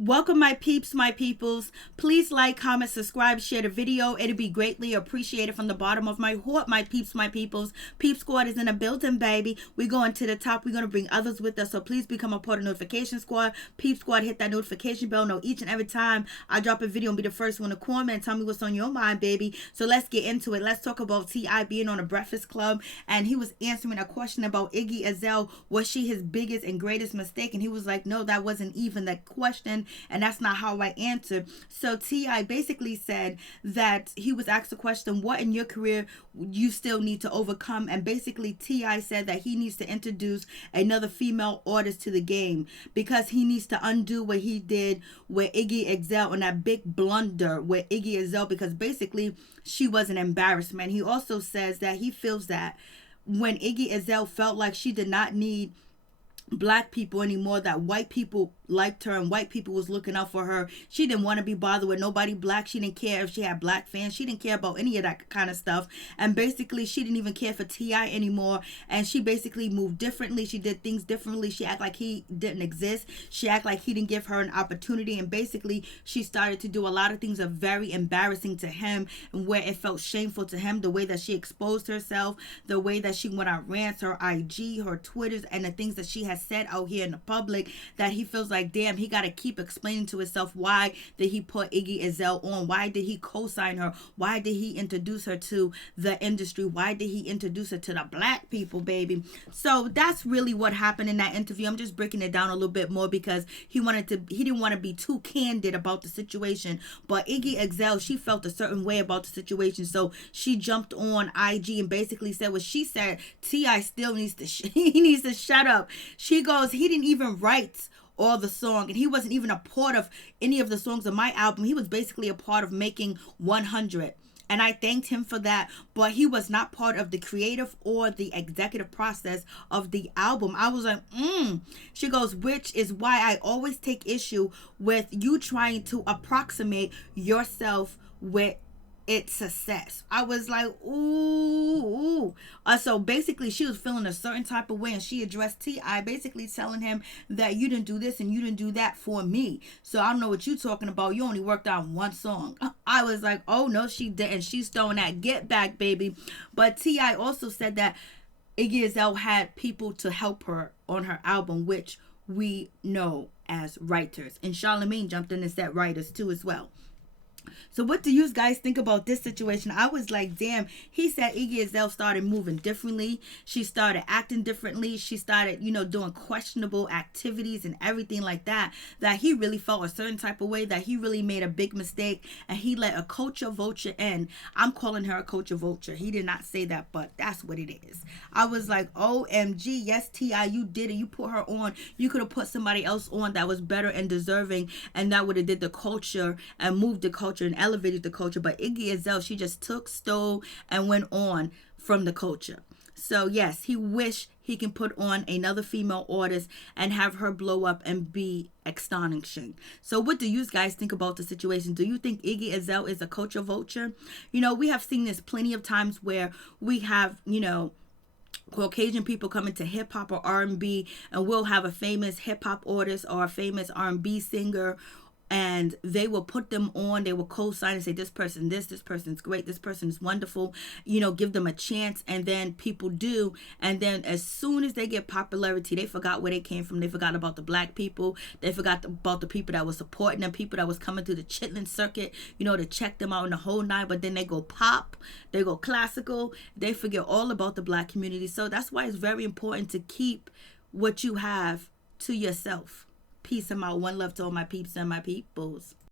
Welcome, my peeps, my peoples. Please like, comment, subscribe, share the video. It'd be greatly appreciated from the bottom of my heart, my peeps, my peoples. Peep Squad is in the building, baby. We're going to the top. We're going to bring others with us. So please become a part of Notification Squad. Peep Squad, hit that notification bell. Know each and every time I drop a video and be the first one to comment and tell me what's on your mind, baby. So let's get into it. Let's talk about T.I. being on the Breakfast Club. And he was answering a question about Iggy Azalea. Was she his biggest and greatest mistake? And he was like, no, that wasn't even the question. And that's not how I answered. So T.I. basically said that he was asked a question, what in your career you still need to overcome? And basically T.I. said that he needs to introduce another female artist to the game because he needs to undo what he did with Iggy Azalea on that big blunder with Iggy Azalea, because basically she was an embarrassment. He also says that he feels that when Iggy Azalea felt like she did not need black people anymore, that white people liked her and white people was looking out for her. She didn't want to be bothered with nobody black. She didn't care if she had black fans. She didn't care about any of that kind of stuff. And basically she didn't even care for T.I. anymore. And she basically moved differently. She did things differently. She acted like he didn't exist. She acted like he didn't give her an opportunity. And basically she started to do a lot of things that are very embarrassing to him, and where it felt shameful to him, the way that she exposed herself, the way that she went on rants, her IG, her Twitters, and the things that she has said out here in the public, that he feels like, damn, he got to keep explaining to himself, why did he put Iggy Azalea on? Why did he co-sign her? Why did he introduce her to the industry? Why did he introduce her to the black people, baby? So that's really what happened in that interview. I'm just breaking it down a little bit more because he didn't want to be too candid about the situation. But Iggy Azalea, she felt a certain way about the situation, so she jumped on IG and basically said what she said. T.I. still needs to he needs to shut up. She goes, he didn't even write all the song, and he wasn't even a part of any of the songs of my album. He was basically a part of making 100, and I thanked him for that, but he was not part of the creative or the executive process of the album. I was like, She goes, which is why I always take issue with you trying to approximate yourself with its success. I was like, ooh. So basically she was feeling a certain type of way, and she addressed T.I. basically telling him that you didn't do this and you didn't do that for me. So I don't know what you're talking about. You only worked on one song. I was like, oh no, she didn't. She's throwing that get back, baby. But T.I. also said that Iggy Azalea had people to help her on her album, which we know as writers. And Charlamagne jumped in and said writers too as well. So what do you guys think about this situation? I was like, damn, he said Iggy Azalea started moving differently. She started acting differently. She started, doing questionable activities and everything like that, that he really felt a certain type of way, that he really made a big mistake, and he let a culture vulture in. I'm calling her a culture vulture. He did not say that, but that's what it is. I was like, OMG, yes, T.I., you did it. You put her on. You could have put somebody else on that was better and deserving, and that would have did the culture and moved the culture and elevated the culture. But Iggy Azalea, she just stole and went on from the culture. So yes, he wished he can put on another female artist and have her blow up and be astonishing. So what do you guys think about the situation? Do you think Iggy Azalea is a culture vulture? We have seen this plenty of times where we have, Caucasian people come into hip hop or R&B, and we'll have a famous hip hop artist or a famous R&B singer, and they will put them on. They will co-sign and say, this person's great, this person is wonderful, give them a chance. And then people do, and then as soon as they get popularity, they forgot where they came from. They forgot about the black people. They forgot about the people that was supporting them, people that was coming through the chitlin circuit, to check them out in the whole night. But then they go pop, they go classical, they forget all about the black community. So that's why it's very important to keep what you have to yourself. Peace and out. One love to all my peeps and my peoples.